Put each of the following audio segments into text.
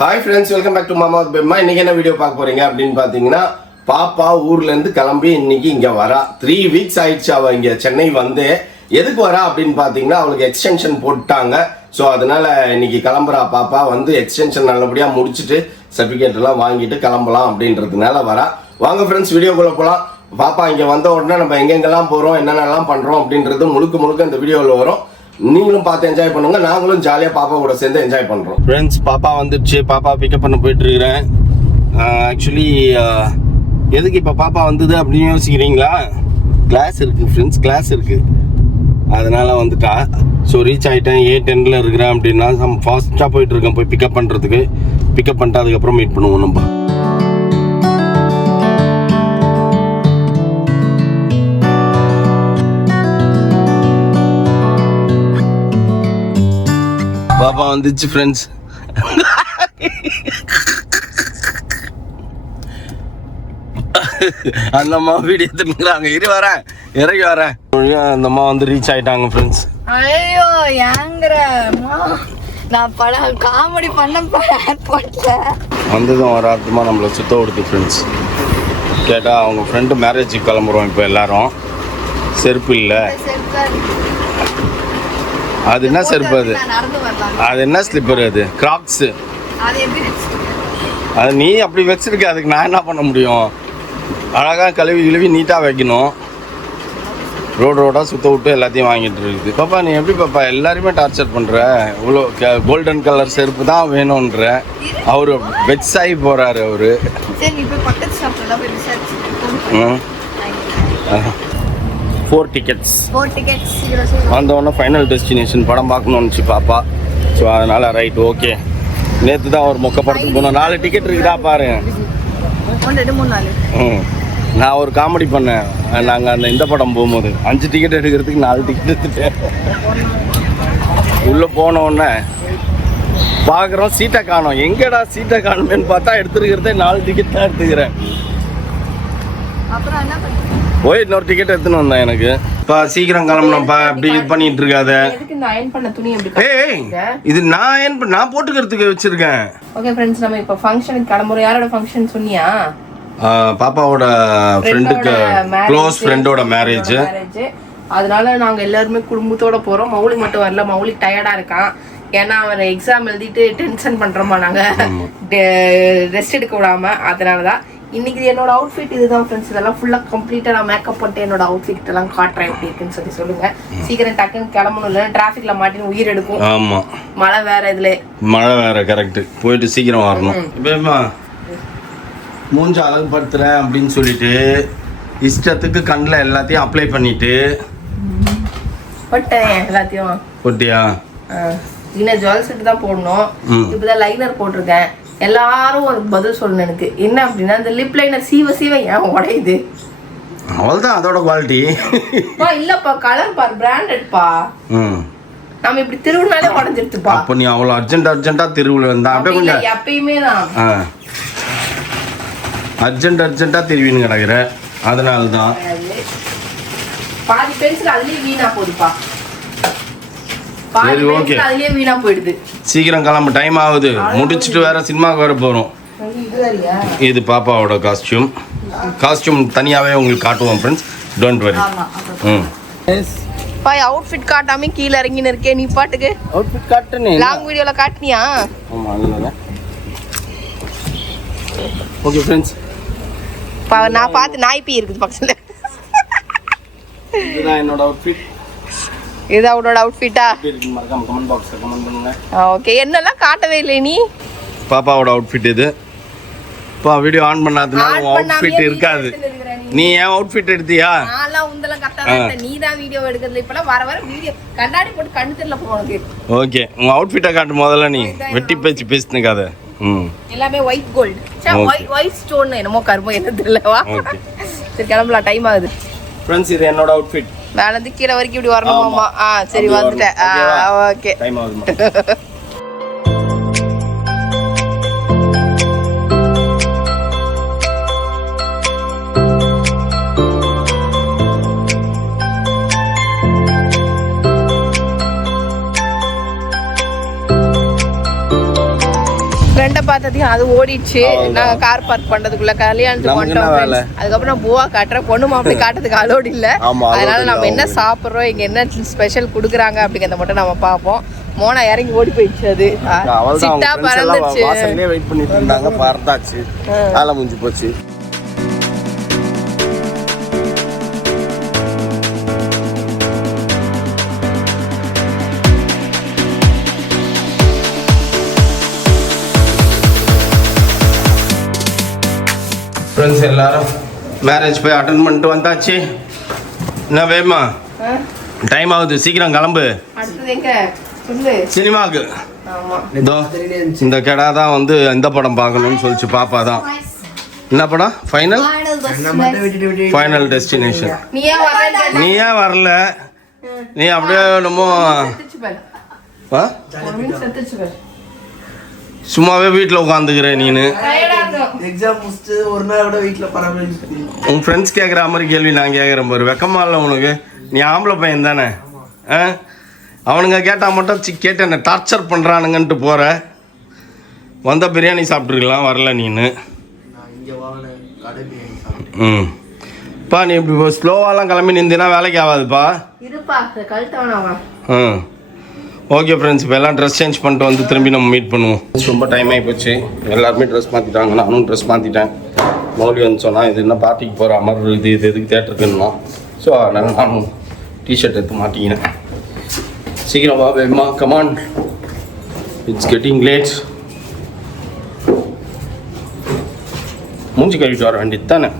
Hi friends, welcome back to மாமா பெம்மா. இன்னைக்கு என்ன வீடியோ பார்க்க போறீங்க அப்படின்னு பார்த்தீங்கன்னா, பாப்பா ஊர்ல இருந்து கிளம்பி இன்னைக்கு இங்க வரா. 3 வீக்ஸ் ஆயிடுச்சு அவ இங்க சென்னை வந்து. எதுக்கு வரா அப்படின்னு பார்த்தீங்கன்னா, அவளுக்கு எக்ஸ்டென்ஷன் போட்டாங்க. ஸோ அதனால இன்னைக்கு கிளம்புறா பாப்பா. வந்து எக்ஸ்டென்ஷன் நல்லபடியா முடிச்சுட்டு சர்டிஃபிகேட் எல்லாம் வாங்கிட்டு கிளம்பலாம் அப்படின்றதுனால வரா. வாங்க ஃப்ரெண்ட்ஸ், வீடியோக்குள்ள போகலாம். பாப்பா இங்க வந்த உடனே நம்ம எங்கெங்கெல்லாம் போறோம், என்னென்னலாம் பண்றோம் அப்படின்றது முழுக்க இந்த வீடியோவில் வரும். நீங்களும் பார்த்து என்ஜாய் பண்ணுங்க, நாங்களும் ஜாலியா பாப்பா கூட சேர்ந்து என்ஜாய் பண்றோம். ஃப்ரெண்ட்ஸ், பாப்பா வந்துடுச்சு. பாப்பா பிக்கப் பண்ண போயிட்டு இருக்கிறேன். ஆக்சுவலி எதுக்கு இப்ப பாப்பா வந்தது அப்படின்னு யோசிக்கிறீங்களா? கிளாஸ் இருக்கு ஃப்ரெண்ட்ஸ், கிளாஸ் இருக்கு, அதனால வந்துட்டா. ஸோ ரீச் ஆகிட்டேன். A10ல இருக்கிறேன் அப்படின்னா ஃபாஸ்ட்டாக போயிட்டு இருக்கேன் போய் பிக்கப் பண்ணுறதுக்கு. பிக்கப் பண்ணிட்டு அதுக்கப்புறம் மீட் பண்ணுவோம் நம்ம. பாப்பா வந்துச்சு ஃப்ரெண்ட்ஸ். அந்த அம்மா வீடியோ எடுத்துக்கிறாங்க. வரேன், இறங்கி வரேன். அந்த அம்மா வந்து ரீச் ஆயிட்டாங்க ஃப்ரெண்ட்ஸ். ஐயோ ஏங்கற நான் படம் காமெடி பண்ண ஏர்போர்ட்ல வந்ததும் ஒரு அர்த்தமா நம்மளை சுத்த விடுது ஃப்ரெண்ட்ஸ். கேட்டா அவங்க ஃப்ரெண்டு மேரேஜுக்கு கிளம்புறோம் இப்போ எல்லாரும். செருப்பு இல்லை. அது என்ன செருப்பு? அது என்ன ஸ்லிப்பர்? அது கிராக்ஸு. அது நீ அப்படி வச்சிருக்க, அதுக்கு நான் என்ன பண்ண முடியும்? அழகாக கழுவி நீட்டாக வைக்கணும். ரோடாக சுத்த விட்டு எல்லாத்தையும் வாங்கிட்டு இருக்குது. பாப்பா நீ எப்படி பாப்பா எல்லாருமே டார்ச்சர் பண்ணுற? இவ்வளோ கோல்டன் கலர் செருப்பு தான் வேணுன்ற அவரு வெச்சாகி போகிறாரு அவரு. 4 tickets வந்தவொடனே ஃபைனல் டெஸ்டினேஷன் படம் பார்க்கணுன்னுச்சு பாப்பா. ஸோ அதனால் ரைட் ஓகே. நேற்று தான் ஒரு மொக்க படத்துக்கு போனோம். 4 டிக்கெட் இருக்குதா பாரு. நான் ஒரு காமெடி பண்ணேன். நாங்கள் அந்த இந்த படம் போகும்போது 5 டிக்கெட் எடுக்கிறதுக்கு 4 டிக்கெட் எடுத்துட்டேன். உள்ளே போனோடனே பார்க்குறோம் சீட்டை காணோம். எங்கடா சீட்டை காணுமேன்னு பார்த்தா எடுத்துருக்கிறதே 4 டிக்கெட் தான் எடுத்துக்கிறேன். போய் இன்னொரு டிக்கெட் எடுத்துன்னு வந்தேன். எனக்கு இப்போ சீக்கிரம் கிளம்பணும்ப்பா. அப்படி இது பண்ணிட்டு இருக்காத. ஏய், இது நான் போட்டுக்கிறதுக்கு வச்சிருக்கேன். ஓகே ஃப்ரெண்ட்ஸ், நம்ம இப்போ ஃபங்க்ஷனுக்கு கிளம்புறோம். யாரோட ஃபங்க்ஷன் சொன்னியா? பாப்பாவோட ஃப்ரெண்டுக்கு, க்ளோஸ் ஃப்ரெண்டோட மேரேஜ். அதனால நாங்க எல்லாருமே குடும்பத்தோட போறோம். மௌலி மட்டும் வரல. மௌலி டயர்டா இருக்கான். ஏன்னா அவன் எக்ஸாம் எழுதிட்டு டென்ஷன் பண்றோமா நாங்க, ரெஸ்ட் எடுக்க விடாம. அதனாலதான் இன்னைக்கு என்னோட அவுட்ஃபிட் இதுதான் ஃப்ரெண்ட்ஸ். இதெல்லாம் ஃபுல்லா கம்ப்ளீட்டா நான் மேக்கப் பண்ணிட்டு என்னோட அவுட்ஃபிட் எல்லாம் காட்டுறேன் எப்படி இருக்குன்னு சொல்லுங்க. சீக்கிரம் டக்குன்னு கிளம்பணும், இல்லை டிராஃபிக்ல மாட்டின்னு உயிர் எடுக்கும். ஆமா, மழை வேற, இதுல மழை வேற. கரெக்ட், போயிட்டு சீக்கிரம் வரணும். இப்ப மூஞ்ச அழகுபடுத்துறேன் அப்படின்னு சொல்லிட்டு இஷ்டத்துக்கு கண்ணில் எல்லாத்தையும் அப்ளை பண்ணிட்டு போட்டேன். எல்லாத்தையும் போட்டியா? இன்னும் ஜுவல் செட் தான் போடணும். இப்பதான் லைனர் போட்டிருக்கேன். எல்லாரும் ஒரு பதில் சொல்லணும் எனக்கு. என்ன அப்படின்னா, இந்த லிப் லைனர் சீவ ஏன் உடையுது? அவள்தான் அதோட குவாலிட்டி. இல்லப்பா, கலர் பார், பிராண்டட்பா. நம்ம இப்படி திருவினாலே உடஞ்சிருச்சுப்பா. அப்போ நீ அவ்வளோ அர்ஜென்ட்டா திருவிழா வந்தா அப்படியே கொஞ்சம் எப்பயுமே தான் அர்ஜென்ட்டா திருவின்னு கிடக்குற. அதனால தான் பாதி பென்சில் அதுலயே வீணா போகுதுப்பா. சரி ஓகே, அதுலயே வீணா போயிடுது. சீக்கிரம் கிளம்பு, டைம் ஆகுது. முடிச்சுட்டு வேற சினிமாவுக்கு வர போறோம். இது பாப்பாவோட காஸ்டியூம் தனியாவே உங்களுக்கு காட்டுவோம் friends, don't worry. Bye outfit காட்டாம கீழ இறங்கின்னு இருக்கே நீ பாட்டுக்கு. அவுட்ஃபிட் காட்டுனே லாங் வீடியோல காட்டுனியா? ஆமா, அதுதானே. ஓகே ஃப்ரெண்ட்ஸ், நான் பார்த்து நாய் பீ இருக்குது பக்கத்துல. இதுதான் என்னோட அவுட்ஃபிட். இது அவளோட அவுட்ஃபிட்டா? மறக்காம கமெண்ட் பாக்ஸ்ல கமெண்ட் பண்ணுங்க. ஓகே, என்னெல்லாம் காட்டவே இல்லை நீ. பாப்பாவோட அவுட்ஃபிட் இது. பா வீடியோ ஆன் பண்ணாதனால அவுட்ஃபிட் இருக்காது. நீ ஏன் அவுட்ஃபிட் எடுத்தியா? நான்லாம் உந்தெல்லாம் கரெக்ட்டா தான். நீ தான் வீடியோ எடுக்கிறதுல இப்பலாம் வர வீடியோ கண்ணாடி போட்டு கண்ணு தெரியல போறதுக்கு. ஓகே, உங்க அவுட்ஃபிட்டை காட்டு முதல்ல. நீ வெட்டி பேச்சு பேசினுக்காத. எல்லாமே ஒயிட் கோல்ட். ஒயிட் ஸ்டோன் என்னமோ கருமோ என்ன தெரியலவா. சரி கிளம்பலாம், டைம் ஆகுது. ஃப்ரெண்ட்ஸ், இது என்னோட அவுட்ஃபிட். மேல இருந்து கீழே வரைக்கும் இப்படி வரணுமாமா? சரி வந்துட்டேன். ஓகே, டைம் ஆகுது. பார்த்ததையும் அது ஓடிடுச்சு. நாங்கள் கார் பார்க் பண்ணுறதுக்குள்ள கல்யாணத்துக்கு வந்துட்டோம். அதுக்கப்புறம் பூவா காட்டுறேன், பொண்ணு மாப்பிள்ளை காட்டுறதுக்கு அலோடு இல்லை. அதனால நம்ம என்ன சாப்பிட்றோம், இங்கே என்ன ஸ்பெஷல் கொடுக்குறாங்க அப்படிங்கிறத மட்டும் நம்ம பார்ப்போம். மோனா இறங்கி ஓடி போயிடுச்சு. அது சிட்டா பறந்துச்சு. வெயிட் பண்ணிட்டு இருந்தாங்க, பறந்தாச்சு, வேலை முடிஞ்சு போச்சு. ஃப்ரெண்ட்ஸ் எல்லாரும் மேரேஜ் போய் அட்டன் பண்ணிட்டு வந்தாச்சு. என்ன வேமா டைம் ஆகுது, சீக்கிரம் கிளம்பு. சினிமாவுக்கு இதோ இந்த கடை தான் வந்து எந்த படம் பார்க்கணும்னு சொல்லிச்சு பாப்பா தான். என்ன படம்? Final destination. நீ ஏன் வரல? நீ அப்படியே என்னமோ சும்மாவே வீட்டில் உட்காந்துக்கிறேன் நீனு. உன் ஃப்ரெண்ட்ஸ் கேட்குற மாதிரி கேள்வி நான் கேட்குறேன் பாரு. வெக்கமா இல்லை உனக்கு? நீ ஆம்பளை பையன் தானே? அவனுங்க கேட்டால் மட்டும் கேட்டு என்ன டார்ச்சர் பண்ணுறானுங்கன்ட்டு போகிற. வந்தால் பிரியாணி சாப்பிட்ருக்கலாம், வரல நீனு. பா நீ இப்படி ஸ்லோவாலாம் கிளம்பி நின்றீன்னா வேலைக்கு ஆகாதுப்பா. ஓகே ஃப்ரெண்ட்ஸ், இப்போ எல்லாம் ட்ரெஸ் சேஞ்ச் பண்ணிட்டு வந்து திரும்பி நம்ம மீட் பண்ணுவோம். ரொம்ப டைம் ஆகி போச்சு, எல்லாருமே ட்ரெஸ் மாற்றிட்டாங்க, நானும் ட்ரெஸ் மாற்றிட்டேன். மௌலி வந்து சொன்னால் இது என்ன பார்ட்டிக்கு போகிற மாதிரி இது எதுக்கு தேட்டருக்குன்னா, ஸோ அதனால் நானும் டிஷர்ட் எடுத்து மாட்டிக்கினேன். சீக்கிரம் வா வேமா, கமான், இட்ஸ் கெட்டிங் லேட். மூஞ்சி கழுவிட்டு வர வேண்டியது தானே,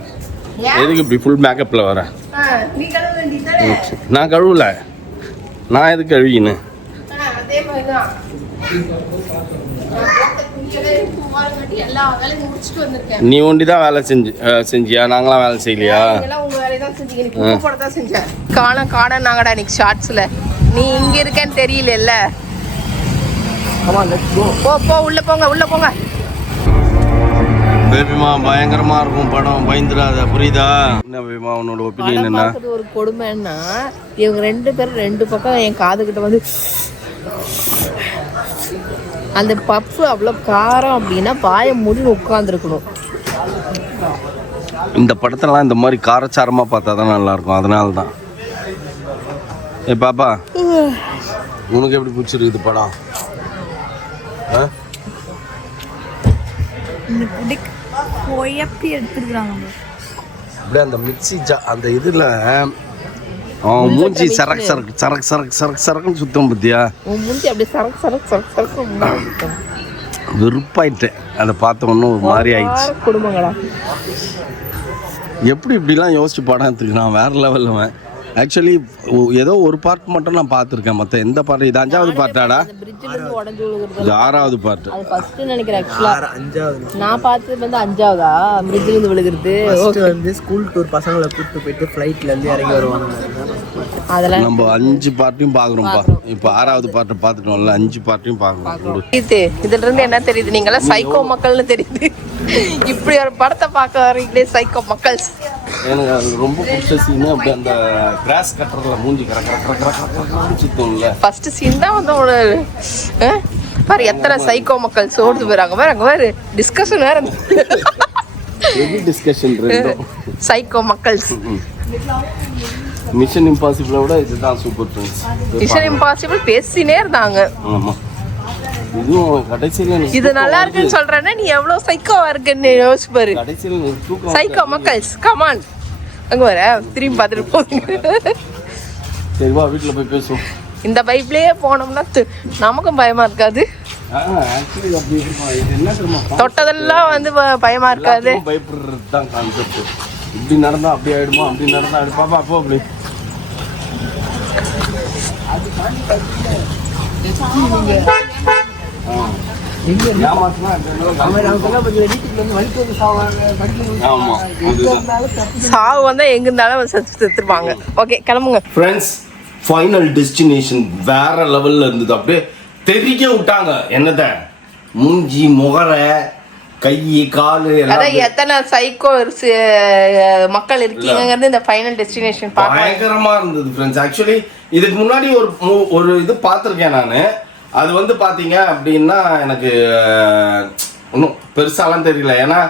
எதுக்கு இப்படி ஃபுல் மேக்கப்பில் வர? நான் கழுவல, நான் எதுக்கு கழுவினேன்? நீ ஒண்டி தான் வேலை செஞ்சியா? நாங்களாம் வேலை செய்யலையா? காணாங்கடா இன்னைக்கு ஷார்ட்ஸ்ல. நீ இங்க இருக்கேன்னு தெரியல. போ உள்ள போங்க, உள்ள போங்க. பேபிமா பயங்கரமா இருக்கும் படம், பயந்துடாத, புரியுதா? என்ன பேபிமா உன்னோட ஒப்பீனியன் என்ன? ஒரு கொடுமைன்னா இவங்க ரெண்டு பேரும் ரெண்டு பக்கம் என் காதுகிட்ட வந்து அந்த பப்பு அவ்வளோ காரம் அப்படின்னா பாய மூடி உட்காந்துருக்கணும். இந்த படத்தெல்லாம் இந்த மாதிரி காரச்சாரமாக பார்த்தா தான் நல்லாயிருக்கும், அதனால தான். ஏ பாப்பா, உனக்கு எப்படி பிடிச்சிருக்குது படம்? அப்படியே அந்த மிக்சி அந்த இதில் அவன் மூஞ்சி சரக்கு சரக்கு சரக்கு சரக்கு சரக்கு சரக்குன்னு சுத்தம் பத்தியா? மூஞ்சி அப்படியே சரக்கு சரக்கு சரக்கு சரக்கு. வெறுப்பாயிட்டேன் அதை பார்த்த ஒன்றும் ஒரு மாதிரி ஆயிடுச்சு. குடும்பங்களா எப்படி இப்படிலாம் யோசிச்சு படம் எடுத்துக்கு நான் வேற லெவலில். ஆக்சுவலி ஏதோ ஒரு பார்ட் மட்டும் நான் பார்த்துருக்கேன், மற்ற எந்த பார்ட்? இது 5வது பார்ட்டாடா? இது 6வது பார்ட். அது ஃபர்ஸ்ட் நினைக்கிறேன். ஆக்சுவலா 5வது நான் பார்த்தது வந்து 5வதா பிரிட்ஜ்ல இருந்து விழுகிறது. ஃபர்ஸ்ட் வந்து ஸ்கூல் டூர் பசங்களை கூப்பிட்டு போயிட்டு ஃப்ளைட்ல இருந்து இறங்கி வருவாங்க. அதெல்லாம் நம்ம 5 பார்ட்டையும் பார்க்குறோம்ப்பா. இப்போ 6வது பார்ட்டை பார்த்துட்டோம்ல, 5 பார்ட்டையும் பார்க்கணும். இதுல இருந்து என்ன தெரியுது? நீங்களாம் சைக்கோ மக்கள்னு தெரியுது. இப்படி ஒரு படத்தை பார்க்க வரீங்களே சைக்கோ மக்கள். எனக்கு அது ரொம்ப பிடிச்ச சீனு. அப்படி அந்த கிராஸ் கட்டரில் மூஞ்சி கரெக்டாக சுத்தம்ல ஃபர்ஸ்ட் சீன் தான் வந்து பாரு எத்தனை சைக்கோ மக்கள் சோர்ந்து போயிறாங்க. வேற அங்கே வேறு டிஸ்கஷன் வேற, டிஸ்கஷன் சைக்கோ மக்கள்ஸ். மிஷன் இம்பாசிபிளை விட இதுதான் சூப்பர் ஃப்ரெண்ட்ஸ். மிஷன் இம்பாசிபிள் பேசினே இருந்தாங்க. ஆமாம், இதுவும் கடைசியில் இது நல்லா இருக்குன்னு சொல்றேன்னா நீ எவ்வளவு சைக்கோவா இருக்குன்னு யோசிச்சு பாரு. கடைசியில் சைக்கோ மக்கள்ஸ் கமான் அங்க வர திரும்பி பார்த்துட்டு போகுது. சரி வா வீட்டில் போய் பேசுவோம். இந்த பைப்லயே போனோம்னா நமக்கும் பயமா இருக்காது. தொட்டதெல்லாம் வந்து பயமா இருக்காது. பயப்படுறது தான் கான்செப்ட். இப்படி நடந்தா அப்படி ஆயிடுமா, அப்படி நடந்தா பாப்பா அப்போ அப்படி சாவு வந்தா எங்க இருந்தாலும் செத்துருப்பாங்க. ஓகே கிளம்புங்க ஃப்ரெண்ட்ஸ். ஃபைனல் டெஸ்டினேஷன் வேற லெவல்ல இருந்தது. அப்படியே தெரிக்க விட்டாங்க. என்னத மூஞ்சி முகரை கை காலு அதான் எத்தனை சைக்கோ மக்கள் இருக்கீங்கிறது இந்த ஃபைனல் டெஸ்டினேஷன் பயங்கரமா இருந்தது ஃப்ரெண்ட்ஸ். ஆக்சுவலி இதுக்கு முன்னாடி ஒரு இது பார்த்துருக்கேன் நான். அது வந்து பார்த்தீங்க அப்படின்னா எனக்கு ஒன்றும் பெருசாலாம் தெரியல. ஏன்னா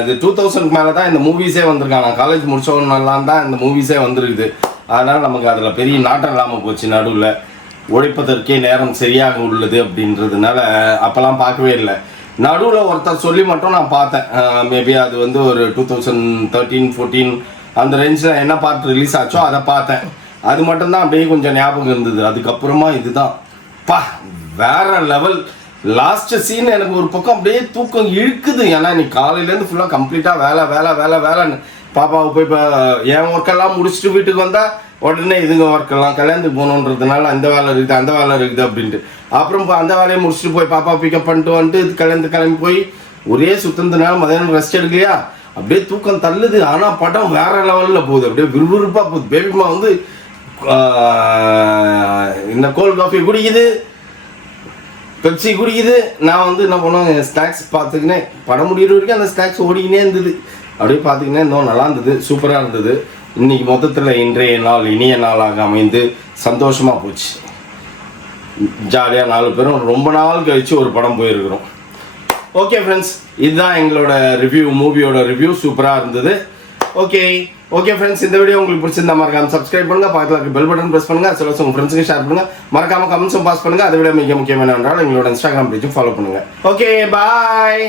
இது 2000 மேலே தான் இந்த மூவிஸே வந்திருக்காங்க. நான் காலேஜ் முடிச்சவனெல்லாம் தான் இந்த மூவிஸே வந்திருக்குது. அதனால் நமக்கு அதில் பெரிய நாட்டம் இல்லாமல் போச்சு. நடுவில் உழைப்பதற்கே நேரம் சரியாக உள்ளது அப்படின்றதுனால அப்போல்லாம் பார்க்கவே இல்லை. நடுவில் ஒருத்தர் சொல்லி மட்டும் நான் பார்த்தேன். மேபி அது வந்து ஒரு 2013-14 அந்த ரேஞ்சில் என்ன பாட்டு ரிலீஸ் ஆச்சோ அதை பார்த்தேன். அது மட்டும்தான் அப்படியே கொஞ்சம் ஞாபகம் இருந்தது. அதுக்கப்புறமா இதுதான் பா வேற லெவல். லாஸ்ட் சீன் எனக்கு ஒரு பக்கம் அப்படியே தூக்கம் இழுக்குது. ஏன்னா நீ காலையிலேருந்து ஃபுல்லாக கம்ப்ளீட்டாக வேலைன்னு பாப்பாவை போய் இப்போ என் ஒர்க்கெல்லாம் முடிச்சுட்டு வீட்டுக்கு வந்தால் உடனே இதுங்க ஒர்க்கெல்லாம் கல்யாணத்துக்கு போகணுன்றதுனால அந்த வேலை இருக்குது அப்படின்ட்டு அப்புறம் அந்த வேலையை முடிச்சுட்டு போய் பாப்பா பிக்கப் பண்ணிட்டு வந்துட்டு கல்யாணத்துக்கு கிளம்பி போய் ஒரே சுத்தத்தினால மதியானம் ரெஸ்ட் எடுக்கலையா அப்படியே தூக்கம் தள்ளுது. ஆனால் படம் வேற லெவலில் போகுது. அப்படியே விறுவிறுப்பாக போகுது. பேபிமா வந்து இந்த கோல்ட் காஃபி குடிக்குது, பெப்சி குடிக்குது. நான் வந்து என்ன பண்ணுவேன், ஸ்நாக்ஸ் பார்த்துக்கினேன். படம் முடிகிற வரைக்கும் அந்த ஸ்நாக்ஸ் ஓடிக்கினே இருந்தது. அப்படியே பார்த்துக்கினே இன்னும் நல்லா இருந்தது, சூப்பராக இருந்தது. இன்னைக்கு மொத்தத்தில் இன்றைய நாள் இனிய நாளாக அமைந்து சந்தோஷமாக போச்சு. ஜாலியாக 4 பேரும் ரொம்ப நாள் கழிச்சு ஒரு படம் போயிருக்கிறோம். ஓகே ஃப்ரெண்ட்ஸ், இதுதான் எங்களோட ரிவ்யூ, மூவியோட ரிவ்யூ. சூப்பராக இருந்தது. ஓகே ஃப்ரெண்ட்ஸ், இந்த வீடியோ உங்களுக்கு பிடிச்சிருந்தா மறக்காம சப்ஸ்கிரைப் பண்ணுங்க, பக்கத்தில் இருக்க பெல் பட்டன் ப்ரெஸ் பண்ணுங்க, சில உங்கள் ஃப்ரெண்ட்ஸுக்கு ஷேர் பண்ணுங்க, மறக்காம கமெண்ட்ஸும் பாஸ் பண்ணுங்க. அதை விட மிக முக்கியமான என்றால் எங்களோட இன்ஸ்டாகிராம் பேஜும் ஃபாலோ பண்ணுங்க. ஓகே, பாய்.